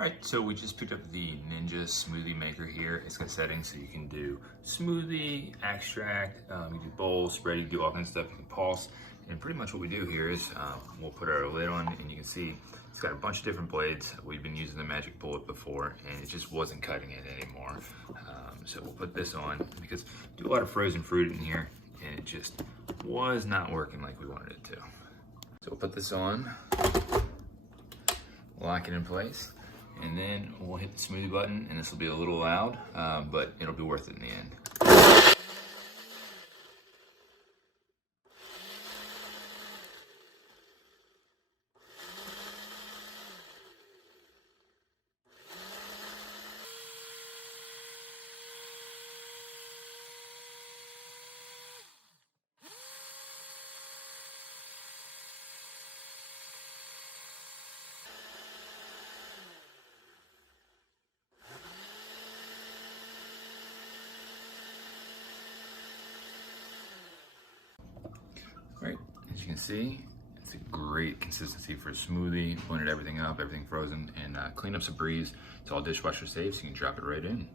Alright, so we just picked up the Ninja smoothie maker here. It's got settings so you can do smoothie, extract, you do bowl, spread, you can do all kinds of stuff, you can pulse. And pretty much what we do here is we'll put our lid on and you can see it's got a bunch of different blades. We've been using the magic bullet before and it just wasn't cutting it anymore. So we'll put this on because we do a lot of frozen fruit in here and it just was not working like we wanted it to. So we'll put this on, lock it in place. And then we'll hit the smoothie button, and this will be a little loud, but it'll be worth it in the end. Right, as you can see, it's a great consistency for a smoothie. Blended everything up, everything frozen, and cleanup's a breeze. It's all dishwasher safe, so you can drop it right in.